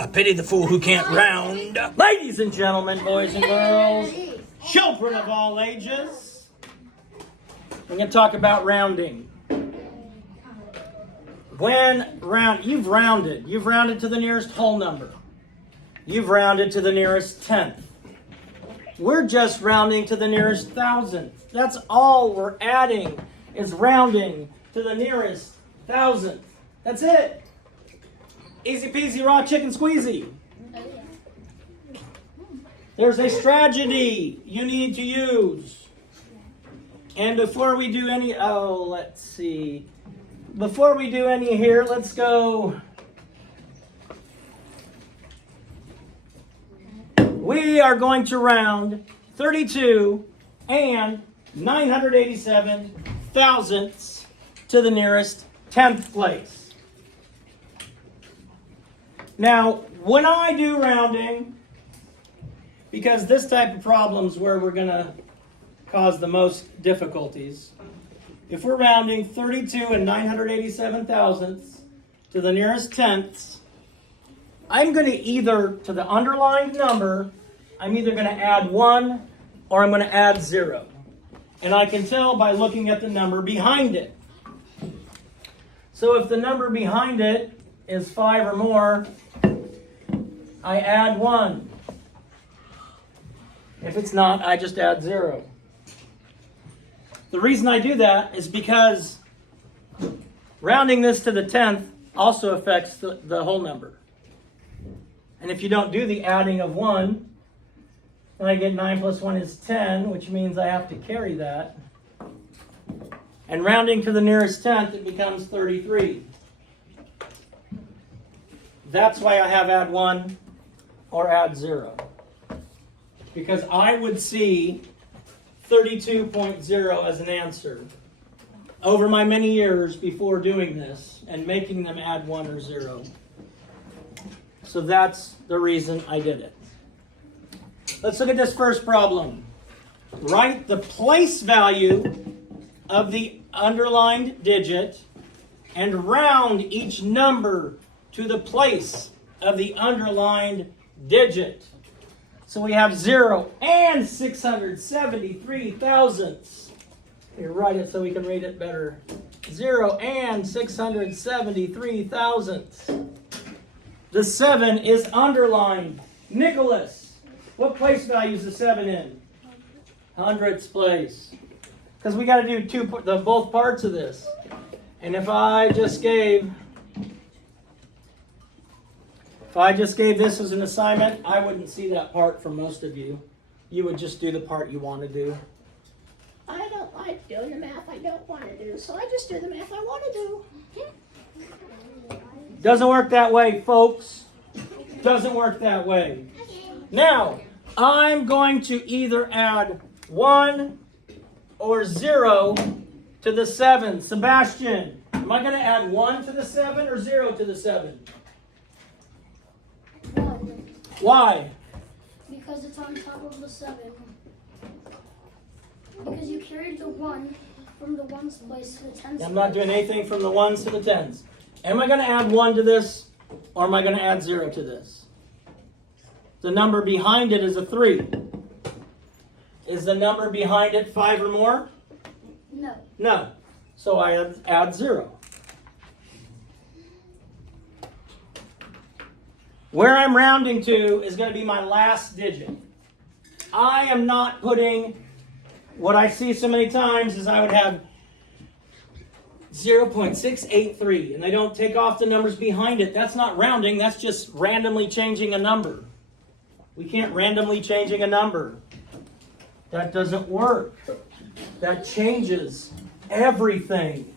I pity the fool who can't round. Ladies and gentlemen, boys and girls, children of all ages, we're going to talk about rounding. You've rounded to the nearest whole number. You've rounded to the nearest tenth. We're just rounding to the nearest thousandth. That's all we're adding is rounding to the nearest thousandth. That's it. Easy peasy, raw chicken squeezy. There's a strategy you need to use. And before we do any, let's see. Before we do any here, let's go. We are going to round 32 and 987 thousandths to the nearest 10th place. Now, when I do rounding, because this type of problem is where we're going to cause the most difficulties, if we're rounding 32 and 987 thousandths to the nearest tenths, I'm going to either, to the underlined number, I'm either going to add 1 or I'm going to add 0. And I can tell by looking at the number behind it. So if the number behind it is 5 or more, I add 1. If it's not, I just add 0. The reason I do that is because rounding this to the 10th also affects the whole number. And if you don't do the adding of 1, then I get 9 plus 1 is 10, which means I have to carry that. And rounding to the nearest 10th, it becomes 33. That's why I have add 1 or add 0. Because I would see 32.0 as an answer over my many years before doing this and making them add 1 or 0. So that's the reason I did it. Let's look at this first problem. Write the place value of the underlined digit and round each number to the place of the underlined digit. So we have 0 and 673 thousandths. Here, write it so we can read it better. 0 and 673 thousandths. The 7 is underlined. Nicholas, what place value is the 7 in? Hundredths place. Because we got to do both parts of this. And if I just gave this as an assignment, I wouldn't see that part for most of you. You would just do the part you want to do. I don't like doing the math I don't want to do, so I just do the math I want to do. Doesn't work that way, folks. Doesn't work that way. Now, I'm going to either add 1 or 0 to the 7. Sebastian, am I going to add 1 to the 7 or 0 to the 7? 1. Why? Because it's on top of the 7. Because you carried the 1 from the 1's place to the 10's. I'm not doing anything from the 1s to the 10s. Am I going to add 1 to this or am I going to add 0 to this? The number behind it is a 3. Is the number behind it 5 or more? No. No. So I add 0. Where I'm rounding to is going to be my last digit. I am not putting, what I see so many times is I would have 0.683 and I don't take off the numbers behind it. That's not rounding, that's just randomly changing a number. We can't randomly changing a number. That doesn't work. That changes everything.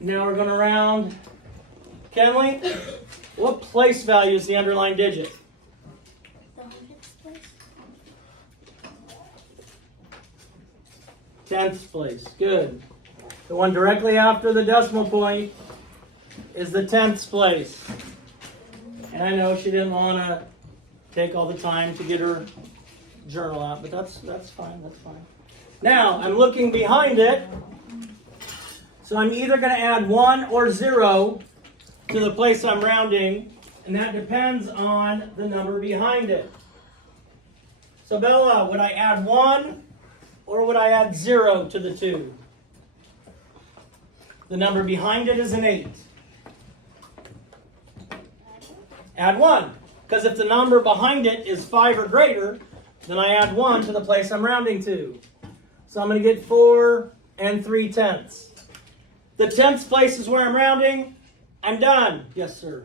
Now we're going to round. Kenley, what place value is the underlined digit? The 100th place? 10th place. Good. The one directly after the decimal point is the 10th place. And I know she didn't want to take all the time to get her journal out, but that's fine. That's fine. Now, I'm looking behind it. So I'm either going to add 1 or 0 to the place I'm rounding, and that depends on the number behind it. So Bella, would I add 1 or would I add 0 to the 2? The number behind it is an 8. Add 1. Because if the number behind it is 5 or greater, then I add 1 to the place I'm rounding to. So I'm going to get 4 and 3/10. The 10th place is where I'm rounding. I'm done. Yes, sir.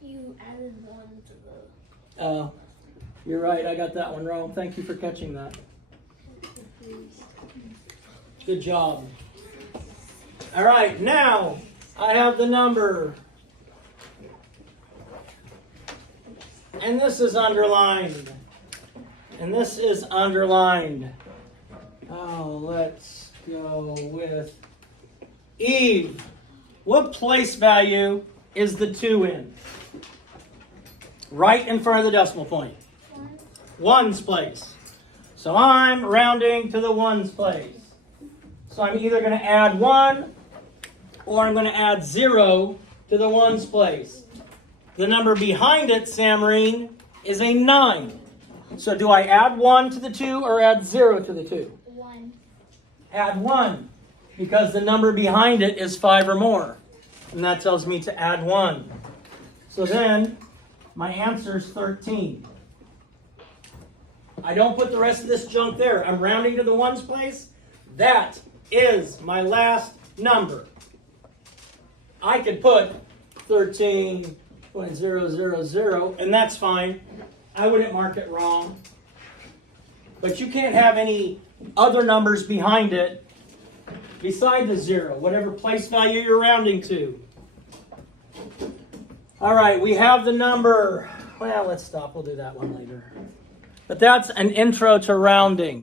You added 1 to the. Oh, you're right. I got that one wrong. Thank you for catching that. Good job. All right, now I have the number. And this is underlined. And this is underlined. Oh, let's go with Eve. What place value is the 2 in? Right in front of the decimal point. 1's place. So I'm rounding to the 1's place. So I'm either going to add 1 or I'm going to add 0 to the 1's place. The number behind it, Samarine, is a 9. So do I add 1 to the 2 or add 0 to the 2? 1. Add 1, because the number behind it is 5 or more. And that tells me to add 1. So then, my answer is 13. I don't put the rest of this junk there. I'm rounding to the 1's place. That is my last number. I could put 13.000, and that's fine. I wouldn't mark it wrong. But you can't have any other numbers behind it beside the 0, whatever place value you're rounding to. All right, we have the number. Well, let's stop. We'll do that one later. But that's an intro to rounding.